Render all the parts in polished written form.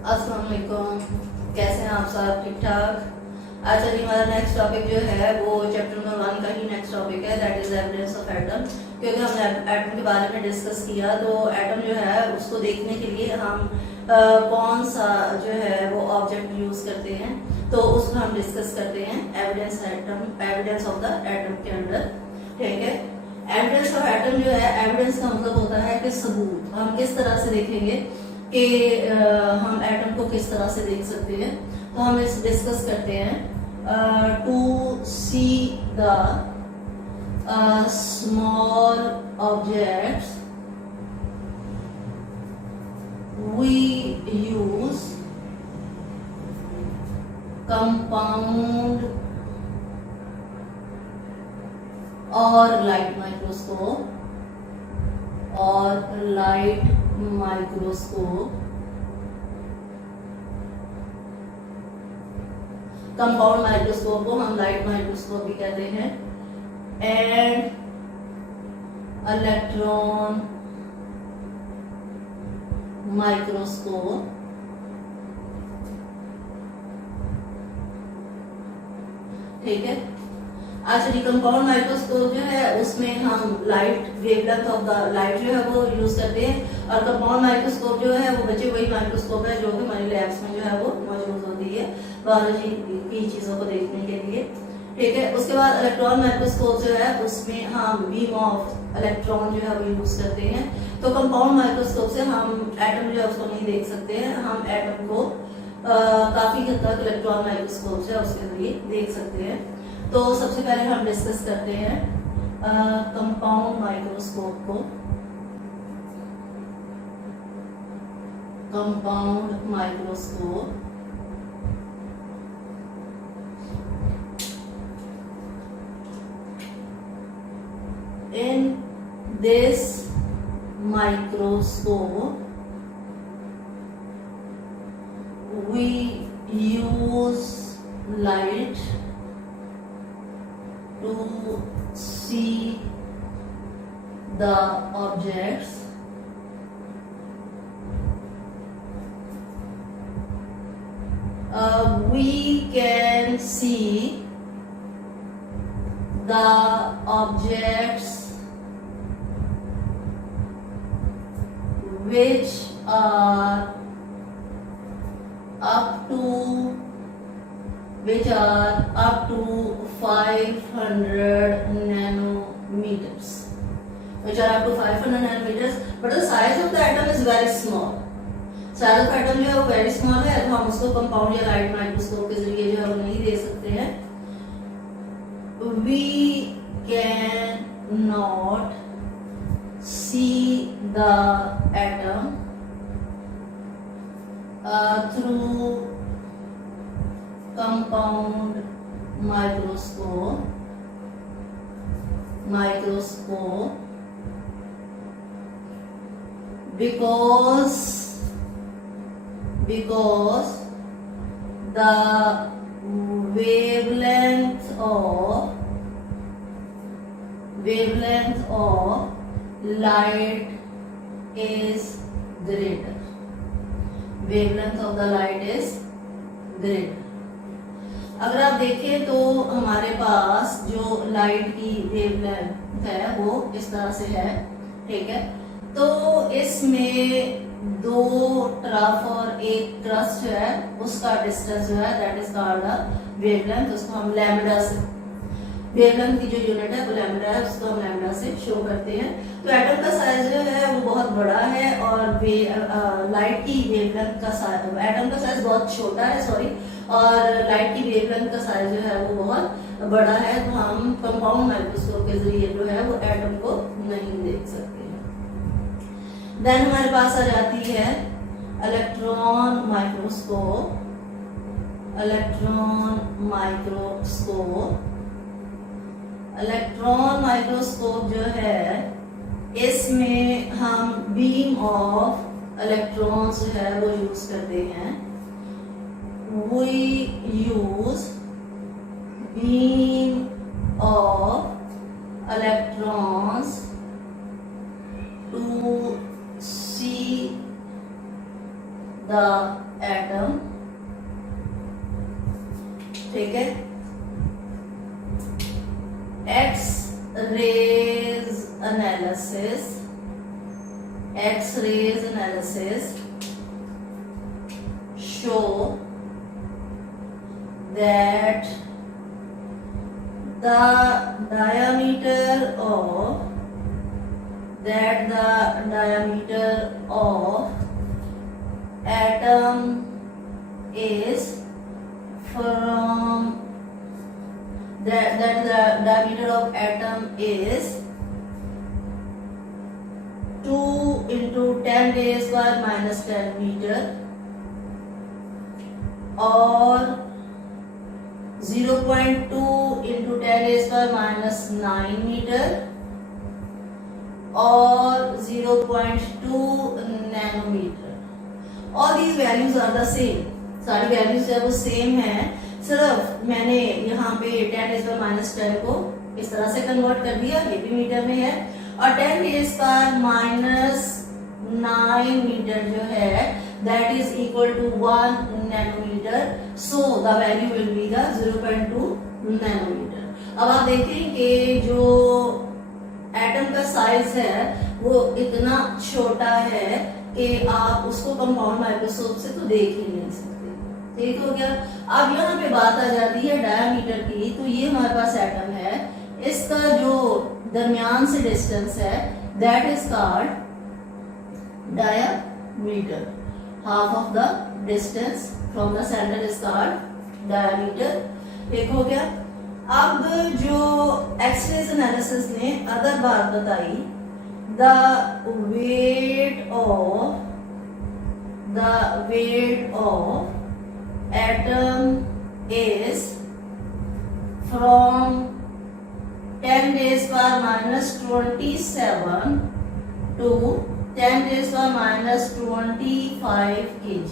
अस्सलाम वालेकुम, कैसे हैं आप सब? ठीक ठाक। आज चलिए हमारा नेक्स्ट टॉपिक जो है वो चैप्टर नंबर 1 का ही नेक्स्ट टॉपिक है, that is evidence of atom. क्योंकि हमने एटम के बारे में डिस्कस किया, तो एटम जो है उसको देखने के लिए हम कौन सा जो है वो ऑब्जेक्ट यूज करते हैं, तो उसको हम डिस्कस करते हैं एविडेंस ऑफ द एटम के अंदर। ठीक है, एविडेंस ऑफ एटम जो है, एविडेंस का मतलब होता है कि सबूत। हम किस तरह से देखेंगे कि हम एटम को किस तरह से देख सकते हैं, तो हम इस डिस्कस करते हैं। To see the small objects we use compound और लाइट माइक्रोस्कोप कंपाउंड माइक्रोस्कोप को हम लाइट माइक्रोस्कोप भी कहते हैं, एंड इलेक्ट्रॉन माइक्रोस्कोप। ठीक है, एक्चुअली कंपाउंड माइक्रोस्कोप जो है उसमें हम light wavelength of the light जो है वो यूज करते हैं, और कंपाउंड माइक्रोस्कोप जो है वो बचे वही माइक्रोस्कोप है जो कि हमारी लैब्स में जो है वो मौजूद होती है बायोलॉजी की चीजों को देखने के लिए। ठीक है, उसके बाद इलेक्ट्रॉन माइक्रोस्कोप जो है उसमें हम बीम ऑफ इलेक्ट्रॉन जो है वो यूज करते हैं। तो कंपाउंड माइक्रोस्कोप से हम एटम जो है उसको नहीं देख सकते हैं, हम एटम को काफी हद तक इलेक्ट्रॉन माइक्रोस्कोप से उसके जरिए देख सकते हैं। तो सबसे पहले हम डिस्कस करते हैं कंपाउंड माइक्रोस्कोप को। Compound microscope in this microscope we use light to see the objects we can see the objects which are up to 500 nanometers, but the size of the atom is very small. Size of atom जो है वो very small है, तो हम उसको compound या light microscope के जरिए जो है वो नहीं देख सकते हैं। We cannot see the atom through compound microscope because the wavelength of light is greater. Wavelength of the light is greater. अगर आप देखें तो हमारे पास जो लाइट की वेवलेंथ है वो इस तरह से है। ठीक है, तो इसमें दो तरफ और एक क्रस्ट जो है उसका डिस्टेंस जो है that is called the wavelength. उसको हम लैम्डा से, वेवलेंथ की जो यूनिट है वो लैम्डा है, उसको हम लैम्डा से शो करते हैं। तो एटम का साइज जो है वो बहुत बड़ा है, और लाइट की वेवलेंथ का साइज, एटम का साइज बहुत छोटा है और लाइट की वेवलेंथ का साइज जो है वो बहुत बड़ा है, तो हम कंपाउंड माइक्रोस्कोप के जरिए जो है वो एटम को नहीं देख सकते। देन हमारे पास आ जाती है इलेक्ट्रॉन माइक्रोस्कोप जो है इसमें हम बीम ऑफ इलेक्ट्रॉन्स जो है वो यूज करते हैं। We use beam of electrons to see the atom, ठीक है, X-rays analysis show that the diameter of atom is from that the diameter of atom is 2 into 10 raised by minus 10 meter or 0.2 into 10 raised by minus 9 meter or 0.2 nanometer. All these values are the same. सारी values जो है वो same है, सिर्फ मैंने यहाँ पे 10 rays पर माइनस 10 को इस तरह से कन्वर्ट कर दिया, ये भी मीटर में है, और 10 रेज़ पर माइनस 9 मीटर जो है that is equal to 1 nanometer, so the value will be the 0.2 nanometer. अब आप देखें कि जो एटम का साइज है वो इतना छोटा है कि आप उसको कंपाउंड माइक्रोस्कोप से तो देख ही नहीं सकते, ठीक हो गया। अब यहाँ पे बात आ जाती है डायमीटर की, तो ये हमारे पास एटम है, इसका जो दरमियान से डिस्टेंस है that is called diameter, half of the distance from the centre is called diameter, ठीक हो गया। अब जो एक्स-रेज एनालिसिस ने अदर बात बताई, the weight of atom is from 10 raised by minus 27 to 10 raised by minus 25 kg।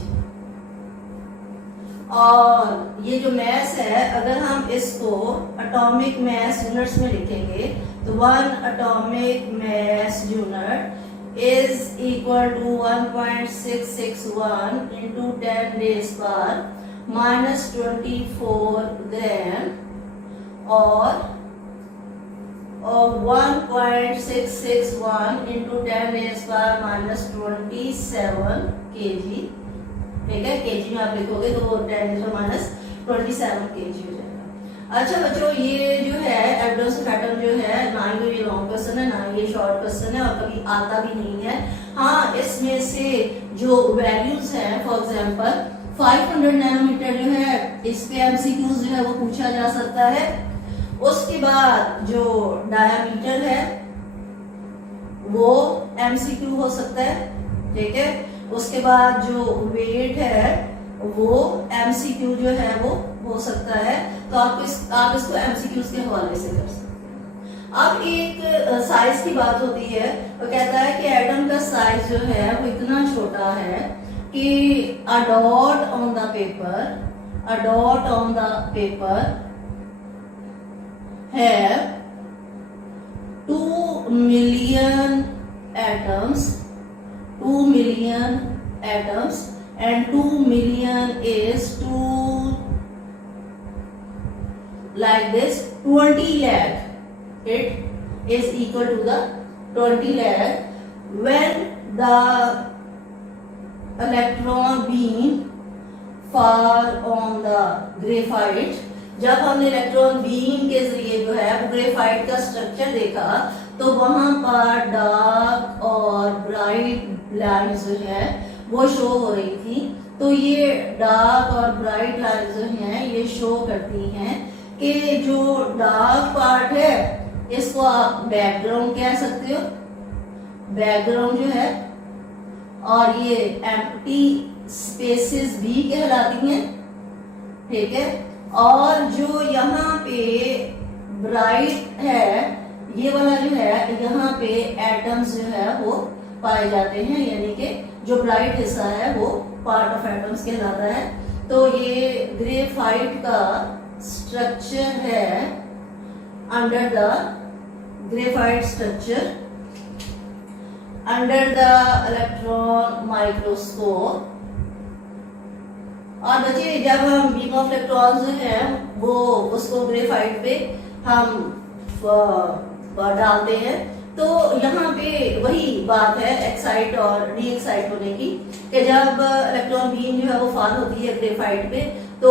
और ये जो मैस है अगर हम इसको एटॉमिक मैस यूनिट्स में लिखेंगे तो 1 atomic mass unit is equal to 1.661 into 10 raised by minus 24 gram और 1.661 into 10 raised by minus 27 kg, ठीक है, केजी में आप लिखोगे तो 10 raised by minus 27 kg हो जाएगा। अच्छा बच्चों, ये जो है एवरेज ऑफ एटम जो है ना ही ये लॉन्ग क्वेश्चन है ना ये शॉर्ट क्वेश्चन है और कभी आता भी नहीं है। हाँ, इसमें से जो वैल्यूज हैं फॉर एग्जांपल 500 नैनोमीटर जो है इस पे एमसीक्यूज जो है वो पूछा जा सकता है। उसके बाद जो डायमीटर है वो एमसीक्यू हो सकता है, ठीक है। उसके बाद जो वेट है वो एमसीक्यू जो है वो हो सकता है, तो आप इसको एमसीक्यूज के हवाले से कर सकते हैं। अब एक साइज की बात होती है, वो कहता है कि एटम का साइज जो है वो इतना छोटा है कि a dot on the paper have 2 million atoms and 2 million is 2 like this 20 lakh, it is equal to the 20 lakh when the electron beam fall on the graphite. जब हमने इलेक्ट्रॉन बीम के जरिए जो है वो ग्रेफाइट का structure देखा तो वहां पर डार्क और ब्राइट लाइंस जो है वो शो हो रही थी। तो ये डार्क और ब्राइट लाइंस जो हैं ये शो करती हैं कि जो डार्क पार्ट है इसको आप बैकग्राउंड कह सकते हो, बैकग्राउंड जो है, और ये एम्प्टी स्पेसेस भी कहलाती हैं, ठीक है। और जो यहाँ पे ब्राइट है ये वाला जो है यहाँ पे एटम्स जो है वो पाए जाते हैं, यानी कि जो ब्राइट हिस्सा है वो पार्ट ऑफ एटम्स कहलाता है। तो ये ग्रेफाइट का स्ट्रक्चर है under the graphite structure under the electron microscope और बच्चे जब हम बीम ऑफ इलेक्ट्रॉन्स जो है वो उसको ग्रेफाइट पे हम डालते हैं, तो यहाँ पे वही बात है एक्साइट और डी एक्साइट होने की, कि जब इलेक्ट्रॉन बीम जो है वो फॉल होती है ग्रेफाइट पे, तो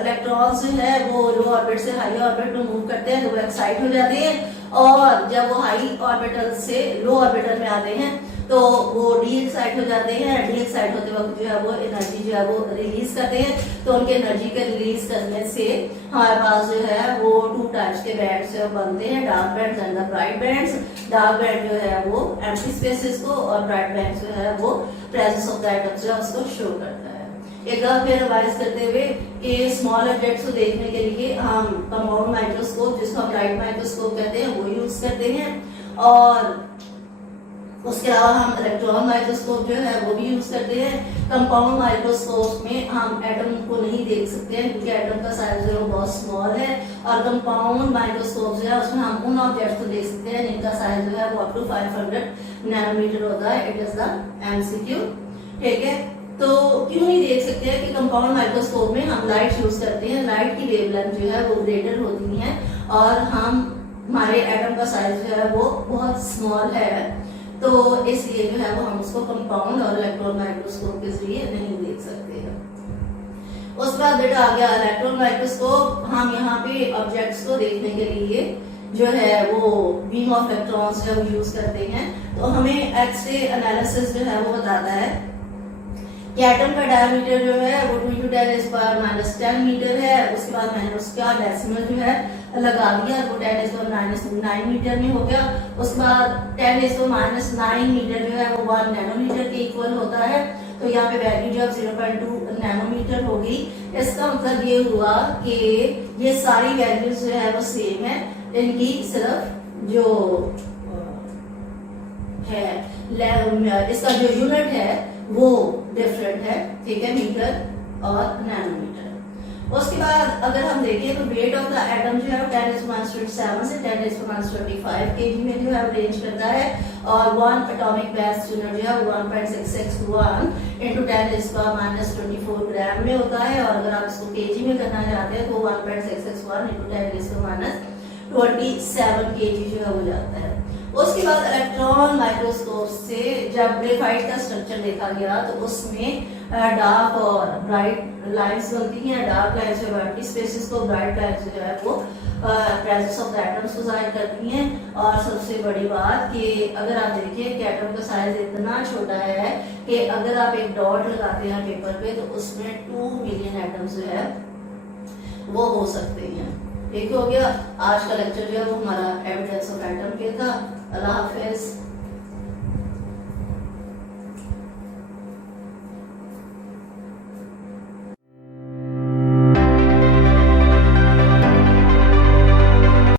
इलेक्ट्रॉन्स जो है वो लो ऑर्बिट से हाई ऑर्बिट में मूव करते हैं, तो वो एक्साइट हो जाते हैं, और जब वो हाई ऑर्बिटल से लो ऑर्बिटल में आते हैं तो वो डी एक्साइट हो जाते हैं। डी एक्साइट होते वक्त जो है वो एनर्जी जो है वो रिलीज करते हैं, तो उनके एनर्जी के रिलीज करने से हमारे पास जो है वो 2 टाइप्स के बैंड्स बनते हैं, dark bands and the bright bands. Dark band जो है वो एम्प्टी स्पेसेस को, और ब्राइट बैंड जो है वो प्रेजेंस ऑफ द एटम्स जो है उसको शो करता है। एक बार फिर रिवाइज करते हुए कि स्मॉल ऑब्जेक्ट्स को देखने के लिए हम कंपाउंड माइक्रोस्कोप, जिसको हम लाइट माइक्रोस्कोप कहते हैं, वो यूज करते हैं, और उसके अलावा हम इलेक्ट्रॉन माइक्रोस्कोप जो है वो भी यूज करते हैं। कंपाउंड माइक्रोस्कोप में हम एटम को नहीं देख सकते हैं क्योंकि एटम का साइज जो है बहुत स्मॉल है, और कंपाउंड माइक्रोस्कोप जो है उसमें हम उन ऑब्जेक्ट्स को देख सकते हैं जिनका साइज जो है वो अप टू 500 नैनोमीटर होता है। It is the MCQ. ठीक है, तो क्यों नहीं देख सकते हैं कि कंपाउंड माइक्रोस्कोप में हम लाइट यूज करते हैं, लाइट की वेवलेंथ जो है वो ग्रेटर होती है, और हमारे एटम का साइज जो है वो बहुत स्मॉल है, तो इसलिए जो है वो हम उसको कंपाउंड और इलेक्ट्रॉन माइक्रोस्कोप के जरिए नहीं देख सकते हैं। उसके बाद बेटा आ गया इलेक्ट्रॉन माइक्रोस्कोप। हम यहाँ पे ऑब्जेक्ट्स को देखने के लिए जो है वो बीम ऑफ इलेक्ट्रॉन्स जो यूज करते हैं, तो हमें एक्सरे एनालिसिस जो है वो बताता है कि एटम का डायमीटर जो है वो 2 × 10⁻⁻10 मीटर है। उसके बाद मैंने उसका डेसिमल जो है लगा दिया, वो 10⁻⁹ मीटर में हो गया। उसके बाद 10⁻⁹ मीटर जो है वो 1 नैनोमीटर के इक्वल होता है, तो यहाँ पे वैल्यू जो है 0.2 नैनोमीटर हो गई। इसका मतलब ये हुआ कि ये सारी वैल्यूज जो है वो सेम है, इनकी सिर्फ जो है इसका जो यूनिट है वो डिफरेंट है। ठीक है, मीटर और नैनोमीटर। उसके बाद अगर हम देखें तो वेट ऑफ द एटम जो है 10⁻⁷ से 10⁻⁵ केजी में जो है रेंज करता है, और 1 एटॉमिक मास यूनिट जो है 1.661 × 10⁻24 ग्राम में होता है, और अगर आप इसको केजी में करना चाहते हैं तो 1.661 × 10⁻27 केजी जो है हो जाता है। उसके बाद इलेक्ट्रॉन माइक्रोस्कोप से जब ग्रेफाइट का स्ट्रक्चर देखा गया तो उसमें डार्क और ब्राइट लाइंस बनती हैं। डार्क लाइंस जो है स्पेसेस को, ब्राइट लाइंस जो है वो प्रेजेंस ऑफ द एटम्स को जाहिर करती हैं। और सबसे बड़ी बात कि अगर आप देखिए कि एटम का साइज इतना छोटा है कि अगर आप एक डॉट लगाते हैं पेपर पे तो उसमें 2 मिलियन एटम्स जो है वो हो सकते हैं। ठीक हो गया। आज का लेक्चर जो है वो हमारा एविडेंस ऑफ एटम पे था। अल्लाह हाफिज।